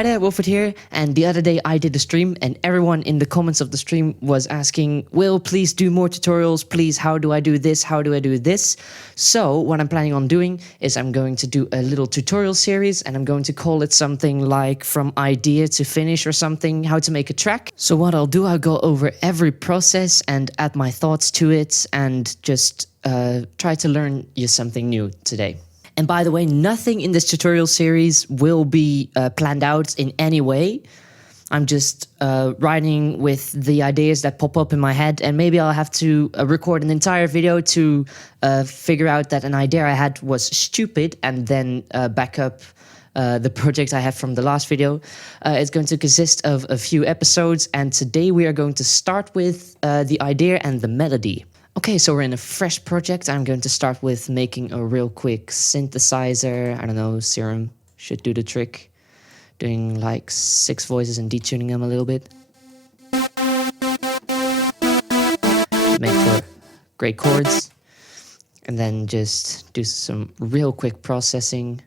Hi there, Willford here, and the other day I did a stream and everyone in the comments of the stream was asking, Will, please do more tutorials, please, how do I do this, how do I do this? So what I'm planning on doing is I'm going to do a little tutorial series and I'm going to call it something like From Idea to Finish or something, how to make a track. So what I'll do, I'll go over every process and add my thoughts to it and just try to learn you something new today. And by the way, nothing in this tutorial series will be planned out in any way. I'm just writing with the ideas that pop up in my head, and maybe I'll have to record an entire video to figure out that an idea I had was stupid and then back up the project I have from the last video. It's going to consist of a few episodes, and today we are going to start with the idea and the melody. Okay, so we're in a fresh project. I'm going to start with making a real quick synthesizer. I don't know, Serum should do the trick. Doing like 6 voices and detuning them a little bit. Make for great chords. And then just do some real quick processing.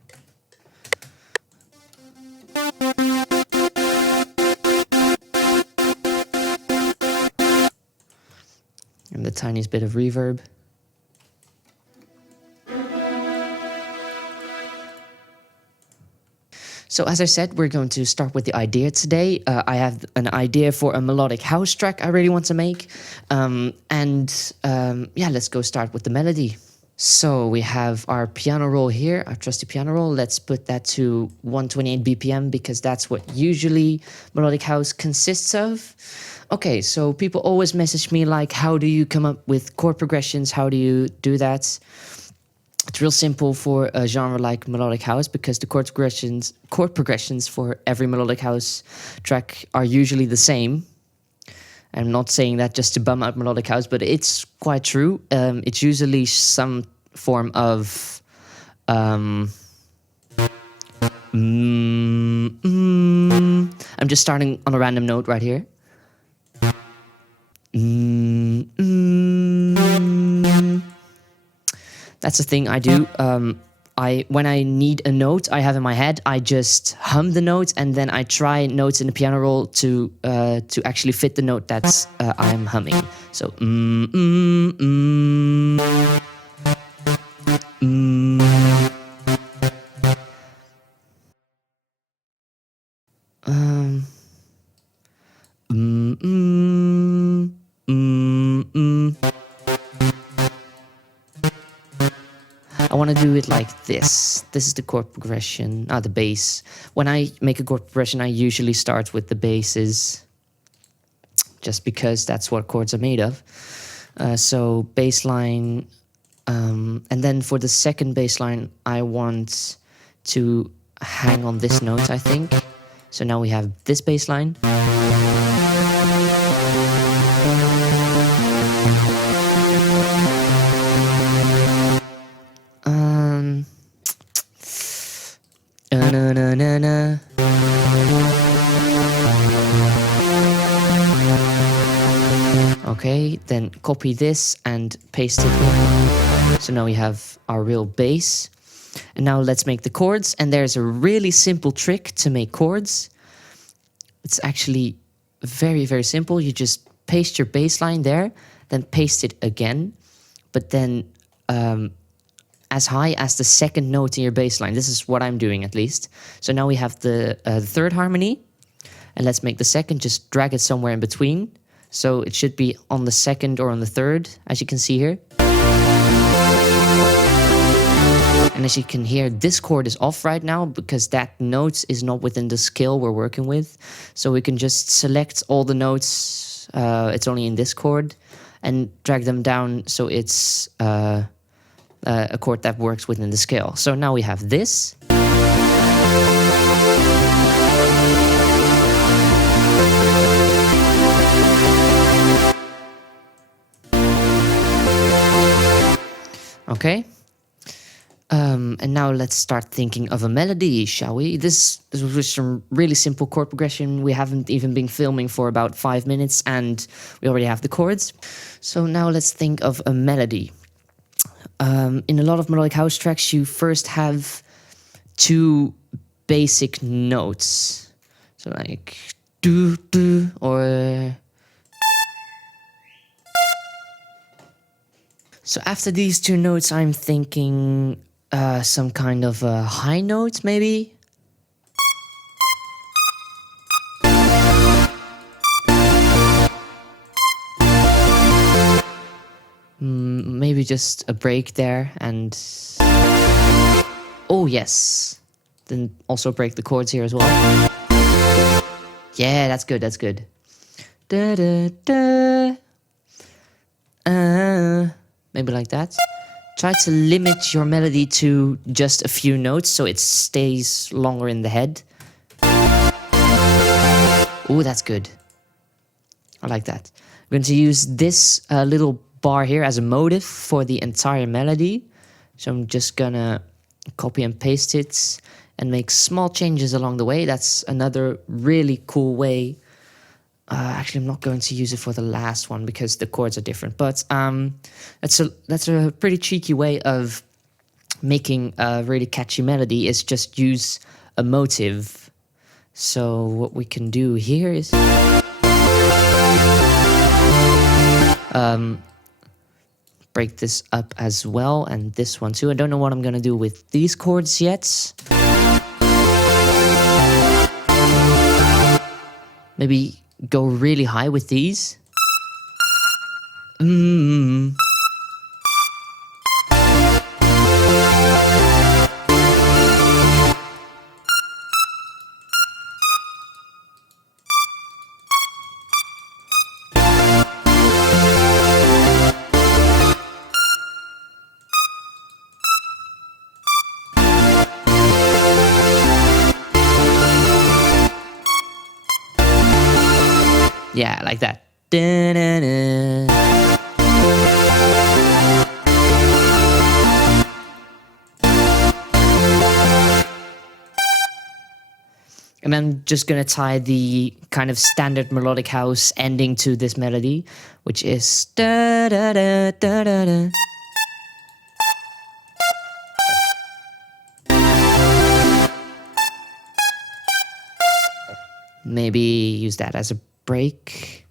And the tiniest bit of reverb. So as I said, we're going to start with the idea today. I have an idea for a melodic house track I really want to make. Yeah, let's go start with the melody. So we have our piano roll here, our trusty piano roll. Let's put that to 128 BPM because that's what usually melodic house consists of. Okay, so people always message me like, how do you come up with chord progressions? How do you do that? It's real simple for a genre like melodic house because the chord progressions for every melodic house track are usually the same. I'm not saying that just to bum out melodic house, but it's quite true. It's usually some form of I'm just starting on a random note right here. That's the thing I do. When I need a note I have in my head, I just hum the note and then I try notes in the piano roll to actually fit the note that's I'm humming. So I want to do it like this. This is the chord progression, the bass. When I make a chord progression, I usually start with the basses, just because that's what chords are made of. So bass line, and then for the second bass line, I want to hang on this note, I think. So now we have this bass line. Okay, then copy this and paste it in. So now we have our real bass. And now let's make the chords. And there's a really simple trick to make chords. It's actually very, very simple. You just paste your bass line there, then paste it again. But then as high as the second note in your bass line. This is what I'm doing at least. So now we have the third harmony. And let's make the second, just drag it somewhere in between. So it should be on the second or on the third, as you can see here. And as you can hear, this chord is off right now because that note is not within the scale we're working with. So we can just select all the notes, it's only in this chord, and drag them down so it's a chord that works within the scale. So now we have this. Okay, and now let's start thinking of a melody, shall we? This was some really simple chord progression. We haven't even been filming for about 5 minutes and we already have the chords. So now let's think of a melody. In a lot of melodic house tracks, you first have 2 basic notes. So like do do or. So after these two notes, I'm thinking some kind of high note, maybe. Maybe just a break there and... Oh, yes. Then also break the chords here as well. Yeah, that's good, that's good. Da, da, da. Maybe like that. Try to limit your melody to just a few notes so it stays longer in the head. Oh, that's good. I like that. I'm going to use this little bar here as a motive for the entire melody. So I'm just gonna copy and paste it and make small changes along the way. That's another really cool way. Actually, I'm not going to use it for the last one because the chords are different. But that's a pretty cheeky way of making a really catchy melody, is just use a motive. So what we can do here is break this up as well, and this one too. I don't know what I'm gonna do with these chords yet. Maybe go really high with these. Yeah, like that. Da-da-da. And I'm just gonna tie the kind of standard melodic house ending to this melody, which is da-da-da-da-da-da. Maybe use that as a break.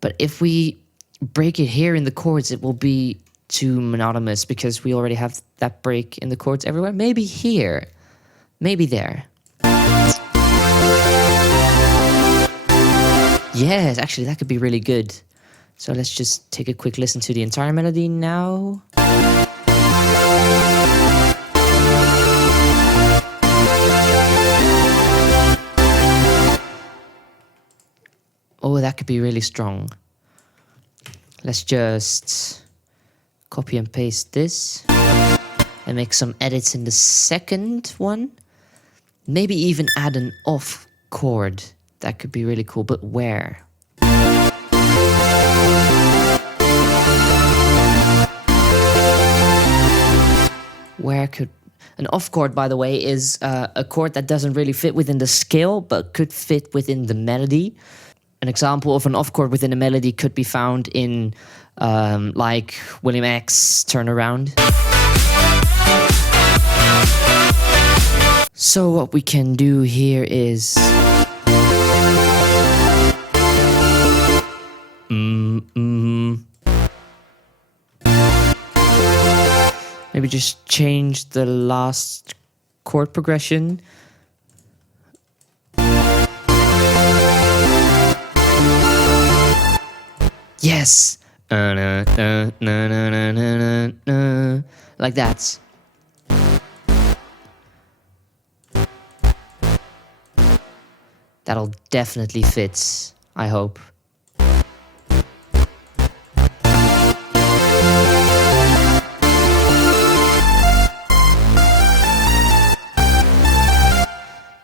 But if we break it here in the chords, it will be too monotonous because we already have that break in the chords everywhere. Maybe here, maybe there. Yes, actually that could be really good. So let's just take a quick listen to the entire melody now. Oh, that could be really strong. Let's just copy and paste this and make some edits in the second one. Maybe even add an off chord. That could be really cool, but where? Where could... An off chord, by the way, is a chord that doesn't really fit within the scale, but could fit within the melody. An example of an off chord within a melody could be found in like William X Turnaround. So what we can do here is maybe just change the last chord progression. Yes! Like that. That'll definitely fit, I hope.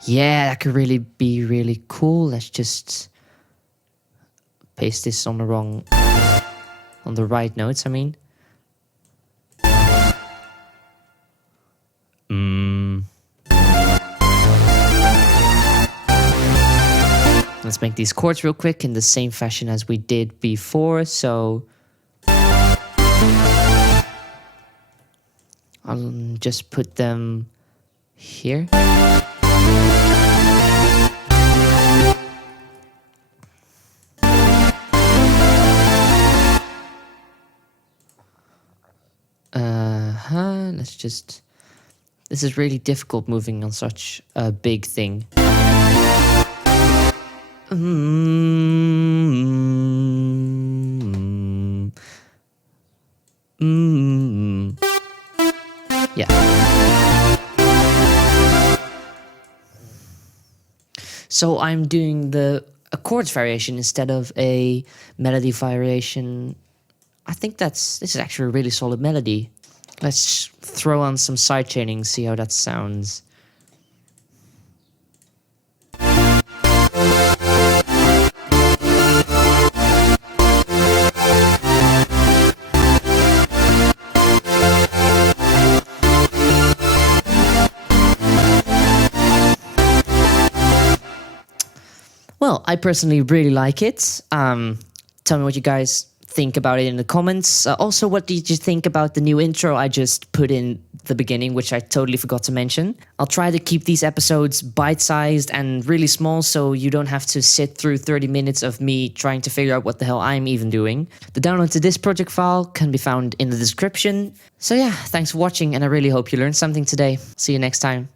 Yeah, that could really be really cool. Let's just paste this on the right notes, I mean. Let's make these chords real quick in the same fashion as we did before. So I'll just put them here. Let's just... This is really difficult moving on such a big thing. Yeah. So I'm doing the chords variation instead of a melody variation. I think this is actually a really solid melody. Let's throw on some sidechaining, see how that sounds. Well, I personally really like it. Tell me what you guys think about it in the comments. Also, what did you think about the new intro I just put in the beginning, which I totally forgot to mention? I'll try to keep these episodes bite-sized and really small so you don't have to sit through 30 minutes of me trying to figure out what the hell I'm even doing. The download to this project file can be found in the description. So yeah, thanks for watching and I really hope you learned something today. See you next time.